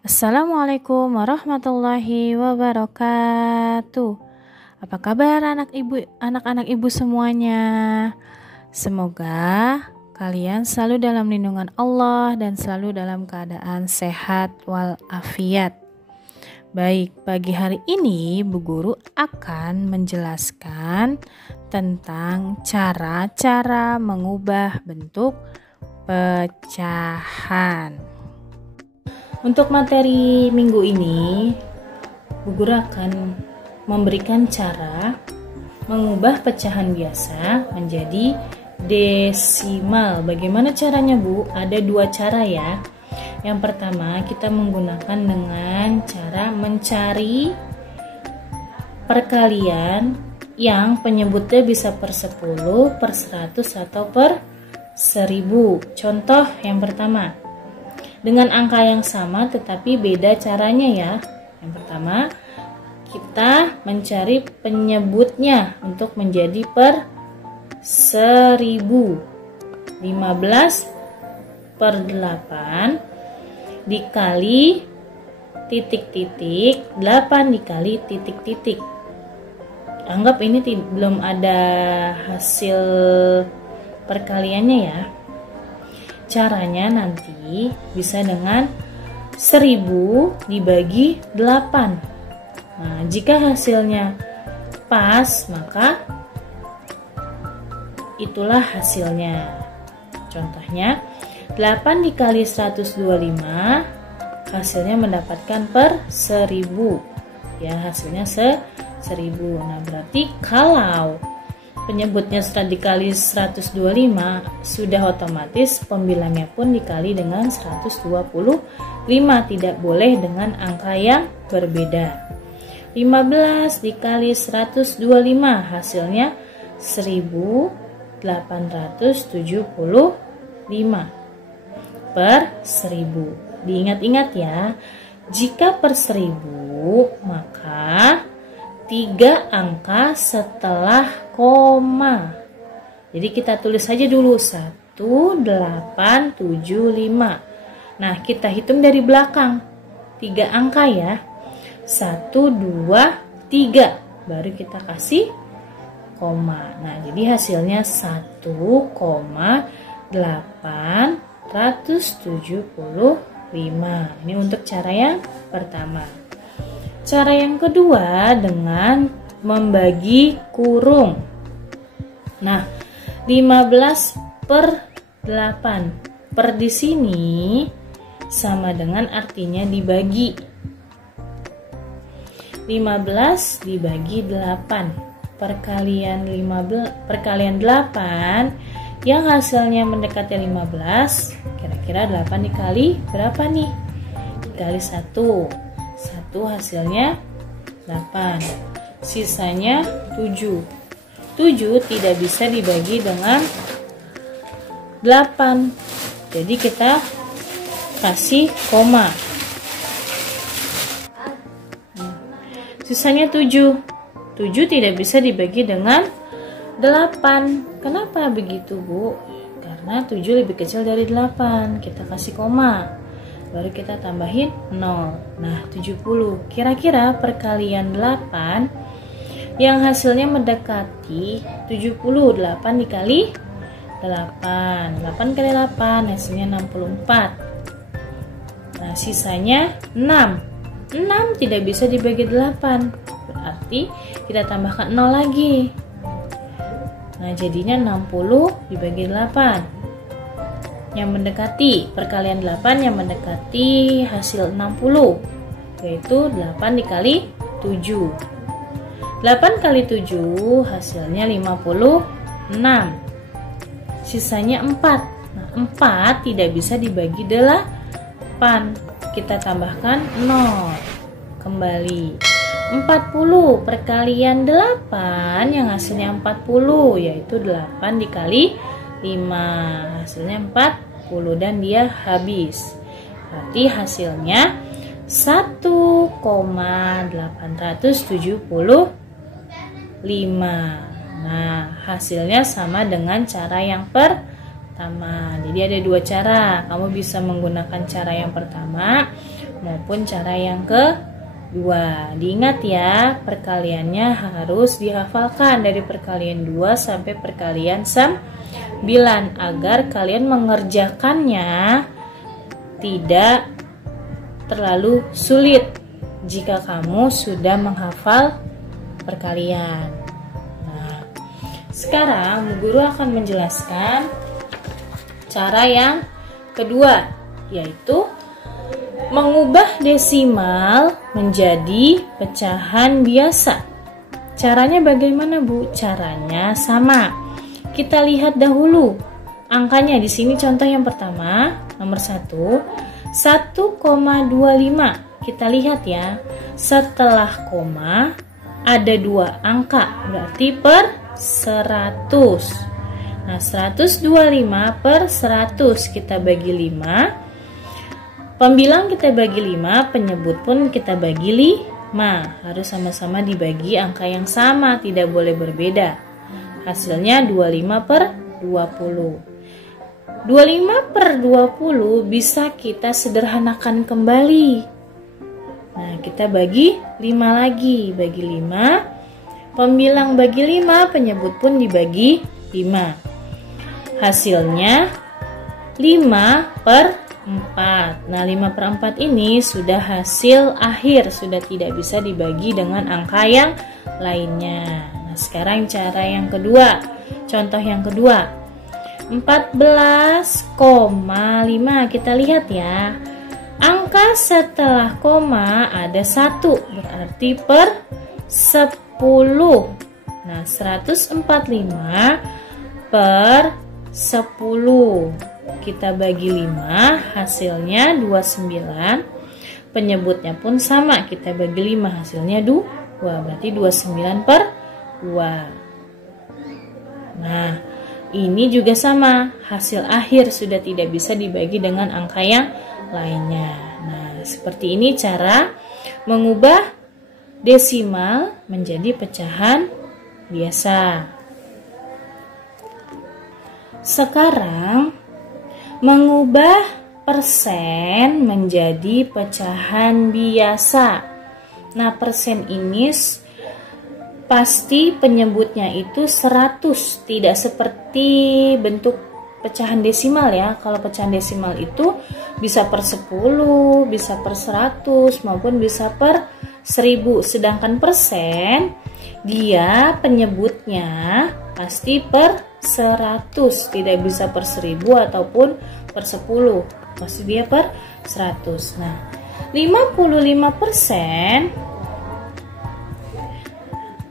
Assalamualaikum warahmatullahi wabarakatuh. Apa kabar anak-anak ibu semuanya? Semoga kalian selalu dalam lindungan Allah dan selalu dalam keadaan sehat walafiat. Baik, pagi hari ini Bu Guru akan menjelaskan tentang cara-cara mengubah bentuk pecahan. Untuk materi minggu ini, Bu Guru akan memberikan cara mengubah pecahan biasa menjadi desimal. Bagaimana caranya, Bu? Ada dua cara ya. Yang pertama, kita menggunakan dengan cara mencari perkalian yang penyebutnya bisa per 10, per 100, atau per 1000. Contoh yang pertama, dengan angka yang sama tetapi beda caranya ya. Yang pertama, kita mencari penyebutnya untuk menjadi per 1000. 15 per 8 dikali titik-titik, 8 dikali titik-titik. Anggap ini belum ada hasil perkaliannya ya. Caranya nanti bisa dengan 1000 dibagi 8. Nah, jika hasilnya pas, maka itulah hasilnya. Contohnya, 8 dikali 125, hasilnya mendapatkan per 1000. Ya, hasilnya 1000. Nah, berarti kalau penyebutnya dikali 125, sudah otomatis pembilangnya pun dikali dengan 125, tidak boleh dengan angka yang berbeda. 15 dikali 125, hasilnya 1875 per 1000. Diingat-ingat ya, jika per 1000 maka 3 angka setelah koma. Jadi kita tulis saja dulu 1875. Nah, kita hitung dari belakang 3 angka ya. 1, 2, 3. Baru kita kasih koma. Nah, jadi hasilnya 1,875. Ini untuk cara yang pertama. Cara yang kedua dengan membagi kurung. Nah, 15 per 8. Per di sini sama dengan artinya dibagi. 15 dibagi 8. Perkalian 8 yang hasilnya mendekati 15. Kira-kira 8 dikali berapa nih? Dikali 1. 1 hasilnya 8. Sisanya 7. 7 tidak bisa dibagi dengan 8. Jadi kita kasih koma. Sisanya 7. 7 tidak bisa dibagi dengan 8. Kenapa begitu, Bu? Karena 7 lebih kecil dari 8. Kita kasih koma. Baru kita tambahin 0. Nah, 70. Kira-kira perkalian 8 yang hasilnya mendekati 70. 8 dikali 8. 8 kali 8 hasilnya 64. Nah, sisanya 6. 6 tidak bisa dibagi 8. Berarti kita tambahkan 0 lagi. Nah, jadinya 60 dibagi 8. Yang mendekati perkalian 8 yang mendekati hasil 60, yaitu 8 dikali 7. 8 kali 7 hasilnya 56. Sisanya 4. Nah, 4 tidak bisa dibagi 8. Kita tambahkan 0. Kembali 40 perkalian 8 yang hasilnya 40, yaitu 8 dikali 5, hasilnya 40 dan dia habis. Berarti hasilnya 1,875. Nah, hasilnya sama dengan cara yang pertama. Jadi ada dua cara. Kamu bisa menggunakan cara yang pertama maupun cara yang kedua. Diingat ya, perkaliannya harus dihafalkan dari perkalian 2 sampai perkalian 9 agar kalian mengerjakannya tidak terlalu sulit jika kamu sudah menghafal perkalian. Nah, sekarang Bu Guru akan menjelaskan cara yang kedua, yaitu mengubah desimal menjadi pecahan biasa. Caranya bagaimana, Bu? Caranya sama. Kita lihat dahulu angkanya. Di sini contoh yang pertama, nomor 1, 1,25. Kita lihat ya, setelah koma ada 2 angka, berarti per 100. Nah, 125 per 100 kita bagi 5. Pembilang kita bagi 5, penyebut pun kita bagi 5. Harus sama-sama dibagi angka yang sama, tidak boleh berbeda. Hasilnya 25 per 20. 25 per 20 bisa kita sederhanakan kembali. Nah, kita bagi 5 lagi. Bagi 5, pembilang bagi 5, penyebut pun dibagi 5. Hasilnya 5 per 4. Nah, 5 per 4 ini sudah hasil akhir, sudah tidak bisa dibagi dengan angka yang lainnya. Nah, sekarang cara yang kedua, contoh yang kedua, 14,5. Kita lihat ya, angka setelah koma ada 1, berarti per 10. Nah, 145 per 10 kita bagi 5, hasilnya 29. Penyebutnya pun sama, kita bagi 5, hasilnya 2, berarti 29 per 2. Nah, ini juga sama, hasil akhir sudah tidak bisa dibagi dengan angka yang lainnya. Nah, seperti ini cara mengubah desimal menjadi pecahan biasa. Sekarang mengubah persen menjadi pecahan biasa. Nah, persen ini pasti penyebutnya itu 100, tidak seperti bentuk pecahan desimal ya. Kalau pecahan desimal itu bisa per 10, bisa per 100, maupun bisa per 1000. Sedangkan persen, dia penyebutnya pasti per 100, tidak bisa per 1000 ataupun per 10, pasti dia per 100. Nah, 55%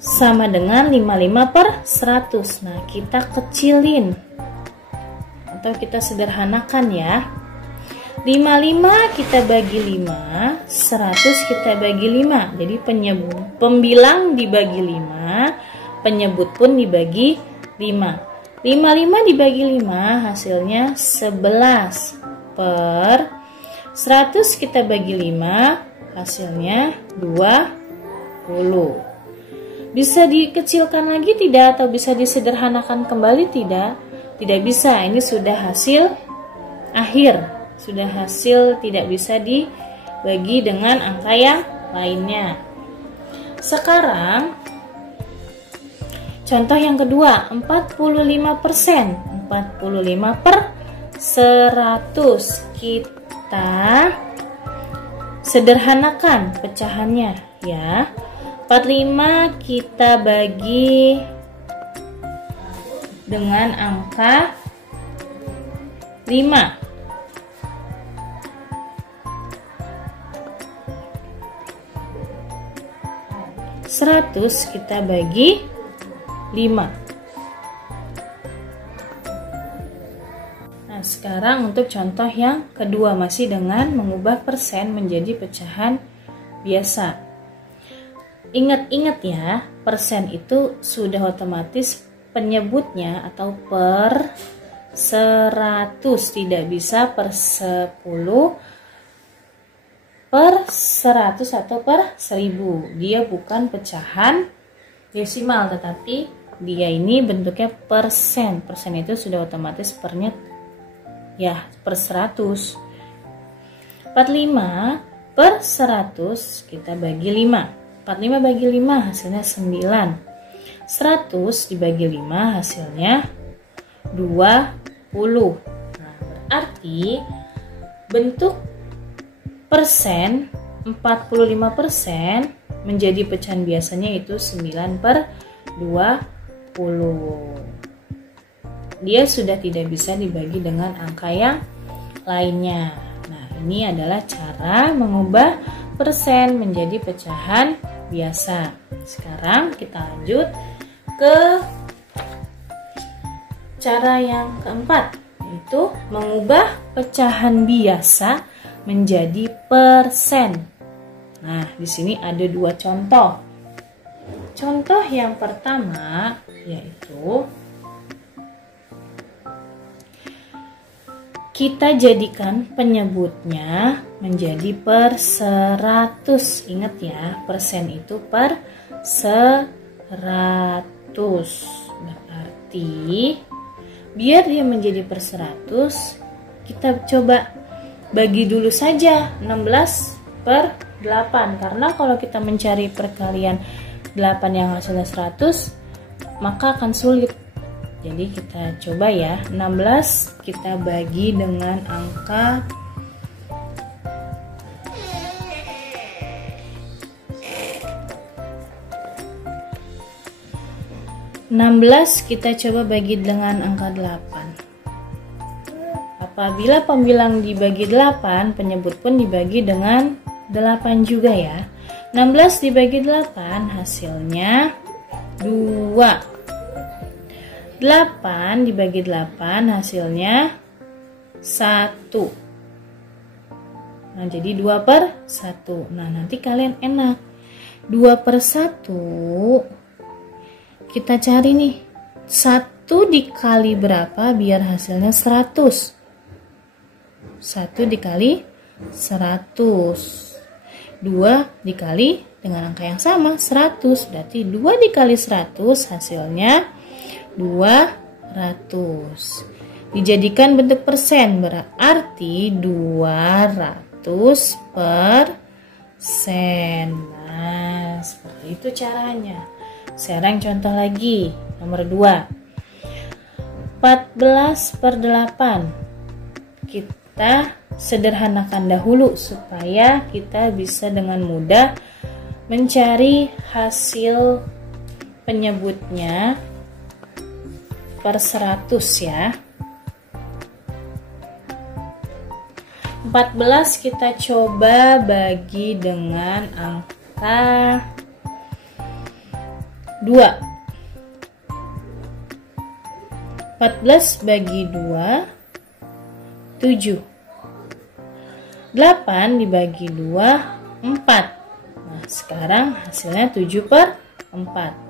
sama dengan 55 per 100. Nah, kita kecilin atau kita sederhanakan ya. 55 kita bagi 5, 100 kita bagi 5. Jadi pembilang dibagi 5, penyebut pun dibagi 5. 55 dibagi 5 hasilnya 11 per 100 kita bagi 5 hasilnya 20. Bisa dikecilkan lagi tidak, atau bisa disederhanakan kembali tidak? Tidak bisa, ini sudah hasil akhir, sudah hasil, tidak bisa dibagi dengan angka yang lainnya. Sekarang contoh yang kedua, 45%. 45 per 100. Kita sederhanakan pecahannya ya. 45 kita bagi dengan angka 5. 100 kita bagi 5. Nah, sekarang untuk contoh yang kedua, masih dengan mengubah persen menjadi pecahan biasa. Ingat-ingat ya, persen itu sudah otomatis penyebutnya atau per 100, tidak bisa per 10, per 100 atau per 1000. Dia bukan pecahan desimal, tetapi dia ini bentuknya persen. Persen itu sudah otomatis pernya ya per 100. 45 per 100 kita bagi 5. 45 bagi 5 hasilnya 9. 100 dibagi 5 hasilnya 20. Nah, berarti bentuk persen 45% menjadi pecahan biasanya itu 9 per 20. Dia sudah tidak bisa dibagi dengan angka yang lainnya. Nah, ini adalah cara mengubah persen menjadi pecahan biasa. Sekarang kita lanjut ke cara yang keempat, yaitu mengubah pecahan biasa menjadi persen. Nah, di sini ada dua contoh. Contoh yang pertama yaitu kita jadikan penyebutnya menjadi per 100. Ingat ya, persen itu per 100. Berarti biar dia menjadi per 100, kita coba bagi dulu saja 16 per 8. Karena kalau kita mencari perkalian 8 yang hasilnya 100, maka akan sulit. Jadi kita coba ya, 16 kita bagi dengan angka 16 kita coba bagi dengan angka 8. Apabila pembilang dibagi 8, penyebut pun dibagi dengan 8 juga ya. 16 dibagi 8 hasilnya 2. 8 dibagi 8 hasilnya 1. Nah, jadi 2 per 1. Nah, nanti kalian enak. 2 per 1 kita cari nih. 1 dikali berapa biar hasilnya 100? 1 dikali 100. 2 dikali dengan angka yang sama, 100. Berarti 2 dikali 100 hasilnya 200. Dijadikan bentuk persen, berarti 200 persen. Nah, seperti itu caranya. Sekarang contoh lagi, nomor 2. 14 per 8. Kita sederhanakan dahulu supaya kita bisa dengan mudah mencari hasil penyebutnya per 100 ya. 14 kita coba bagi dengan angka 2. 14 bagi 2 7. 8 dibagi 2 4. Nah, sekarang hasilnya 7 per 4.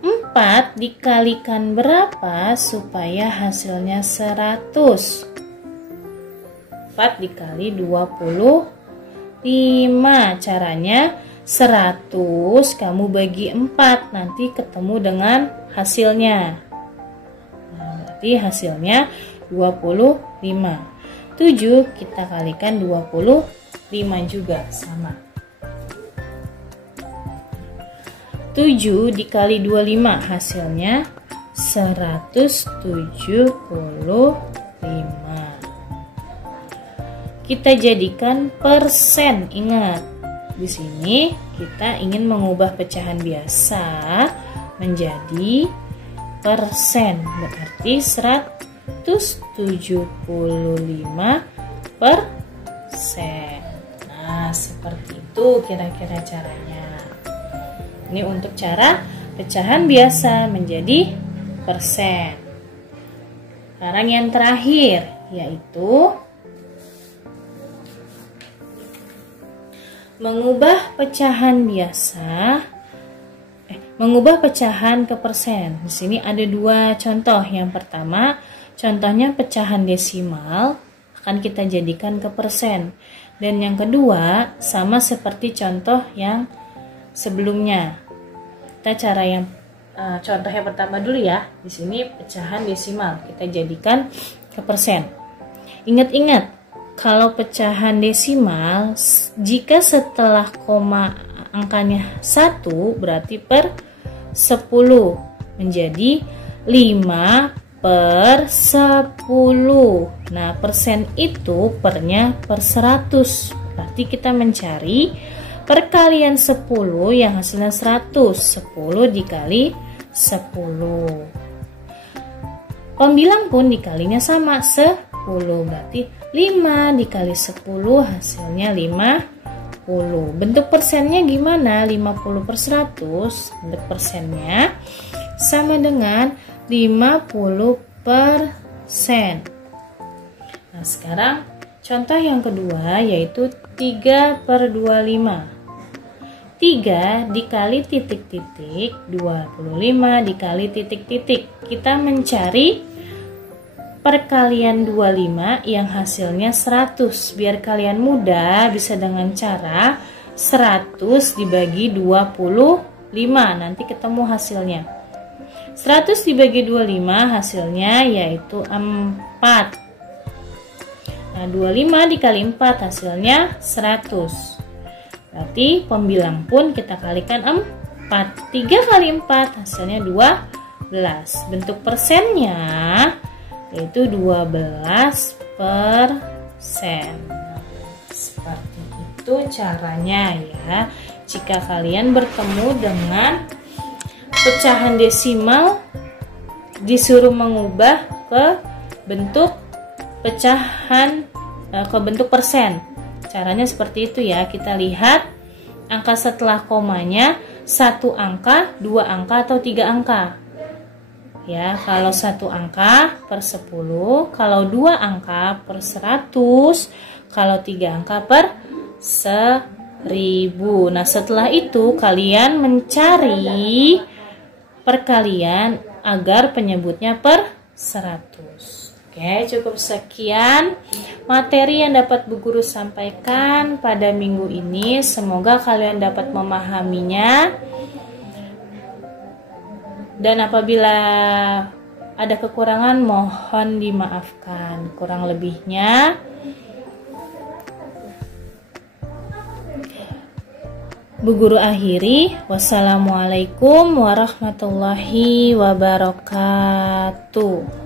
4 dikalikan berapa supaya hasilnya 100? 4 dikali 25. Caranya 100 kamu bagi 4, nanti ketemu dengan hasilnya. Nah, berarti hasilnya 25. 7 kita kalikan 25 juga sama. 7 dikali 25 hasilnya 175. Kita jadikan persen. Ingat, di sini kita ingin mengubah pecahan biasa menjadi persen. Berarti 175 persen. Nah, seperti itu kira-kira caranya. Ini untuk cara pecahan biasa menjadi persen. Sekarang yang terakhir yaitu mengubah pecahan biasa, mengubah pecahan ke persen. Di sini ada dua contoh. Yang pertama, contohnya pecahan desimal akan kita jadikan ke persen. Dan yang kedua, sama seperti contoh yang sebelumnya. Kita cara yang contoh yang pertama dulu ya. Di sini pecahan desimal kita jadikan ke persen. Ingat-ingat, Kalau pecahan desimal, jika setelah koma angkanya 1 berarti per 10 menjadi 5 per 10. Nah, persen itu pernya per 100. Berarti kita mencari perkalian 10 yang hasilnya 100. 10 dikali 10. Pembilang pun dikalinya sama 10. Berarti 5 dikali 10 hasilnya 50. Bentuk persennya gimana? 50 per 100. Bentuk persennya sama dengan 50%. Nah, sekarang contoh yang kedua yaitu 3 per 25. 3 dikali titik-titik, 25 dikali titik-titik. Kita mencari perkalian 25 yang hasilnya 100. Biar kalian mudah, bisa dengan cara 100 dibagi 25. Nanti ketemu hasilnya. 100 dibagi 25 hasilnya yaitu 4. Nah, 25 dikali 4 hasilnya 100. Berarti pembilang pun kita kalikan 4. 3 kali 4 hasilnya 12. Bentuk persennya yaitu 12%. Seperti itu caranya ya. Jika kalian bertemu dengan pecahan desimal, disuruh mengubah ke bentuk pecahan, ke bentuk persen. Caranya seperti itu ya. Kita lihat angka setelah komanya 1 angka, 2 angka atau 3 angka. Ya, kalau 1 angka per 10, kalau 2 angka per 100, kalau 3 angka per 1000. Nah, setelah itu kalian mencari perkalian agar penyebutnya per 100. Oke, cukup sekian materi yang dapat Bu Guru sampaikan pada minggu ini. Semoga kalian dapat memahaminya. Dan apabila ada kekurangan mohon dimaafkan. Kurang lebihnya Bu Guru akhiri. Wassalamualaikum warahmatullahi wabarakatuh.